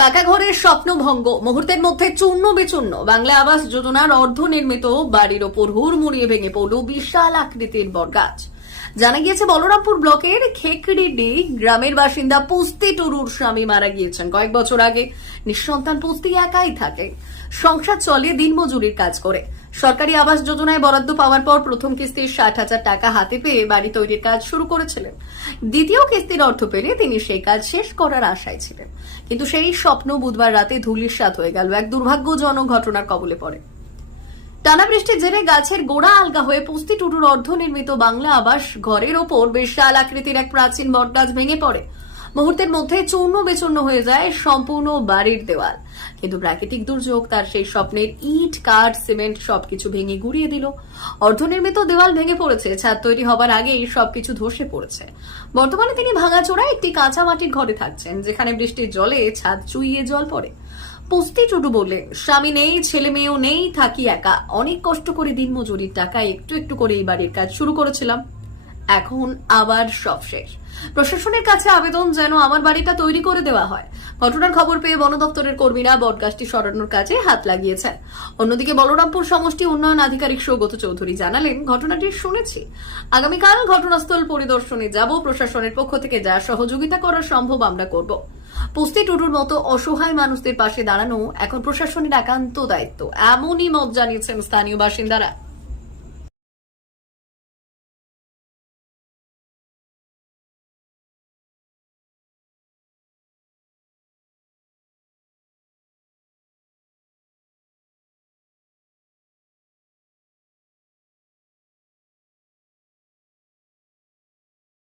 পাকা ঘরের স্বপ্নভঙ্গ, মুহূর্তের মধ্যে চূর্ণ বিচূর্ণ। বাংলা আবাস যোজনার অর্ধনির্মিত বাড়ির ওপর হুড়মুড়িয়ে ভেঙে পড়ল বিশাল আকৃতির বটগাছ। জানা গিয়েছে বলরামপুর ব্লকের খেকড়িডি গ্রামের বাসিন্দা পুস্তি টুরুর স্বামী মারা গিয়েছেন কয়েক বছর আগে। নিঃসন্তান পুস্তি একাই থাকে, সংসার চলে দিনমজুরির কাজ করে। সরকারি আবাস যোজনায় বরাদ্দ পাওয়ার পর প্রথম কিস্তির 60,000 টাকা হাতে পেয়ে বাড়ি তৈরির কাজ শুরু করেছিলেন। দ্বিতীয় কিস্তির অর্থ পেলে তিনি সেই কাজ শেষ করার আশায় ছিলেন, কিন্তু সেই স্বপ্ন বুধবার রাতে ধূলিসাৎ হয়ে গেল এক দুর্ভাগ্যজনক ঘটনার কবলে পড়ে। টানা বৃষ্টির জেরে গাছের গোড়া আলগা হয়ে পুস্তি টুটুর অর্ধনির্মিত বাংলা আবাস ঘরের ওপর বিশাল আকৃতির এক প্রাচীন বটগাছ ভেঙে পড়ে। মুহূর্তের মধ্যে চূর্ণ বিচূর্ণ হয়ে যায় সম্পূর্ণ বাড়ির দেওয়াল। কিন্তু প্রাকৃতিক দুর্যোগ তার সেই স্বপ্নের ইট, কাঠ, সিমেন্ট সবকিছু ভেঙে গুড়িয়ে দিল। অর্ধনির্মিত দেওয়াল ভেঙে পড়েছে, ছাদ তৈরি হবার আগেই সবকিছু ধসে পড়েছে। বর্তমানে তিনি ভাঙাচোরা একটি কাঁচা মাটির ঘরে থাকছেন, যেখানে বৃষ্টির জলে ছাদ চুইয়ে জল পড়ে। পুস্তি টুটু বললেন, স্বামী নেই, ছেলে মেয়েও নেই, থাকি একা। অনেক কষ্ট করে দিনমজুরির টাকা একটু একটু করে এই বাড়ির কাজ শুরু করেছিলাম, এখন আবার সব শেষ। প্রশাসনের কাছে আবেদন যেন আমার বাড়িটা তৈরি করে দেওয়া হয়। ঘটনার খবর পেয়ে বন দপ্তরের কর্মীরা বটগাছটি সরানোর কাজে হাত লাগিয়েছেন। অন্যদিকে বলরামপুর সমষ্টি উন্নয়ন আধিকারিক সৌগত চৌধুরী জানালেন, ঘটনাটি শুনেছি, আগামীকাল ঘটনাস্থল পরিদর্শনে যাব। প্রশাসনের পক্ষ থেকে যা সহযোগিতা করা সম্ভব আমরা করব। পুস্তি টুটুর মতো অসহায় মানুষদের পাশে দাঁড়ানো এখন প্রশাসনের একান্ত দায়িত্ব, এমনই মত জানিয়েছেন স্থানীয় বাসিন্দারা।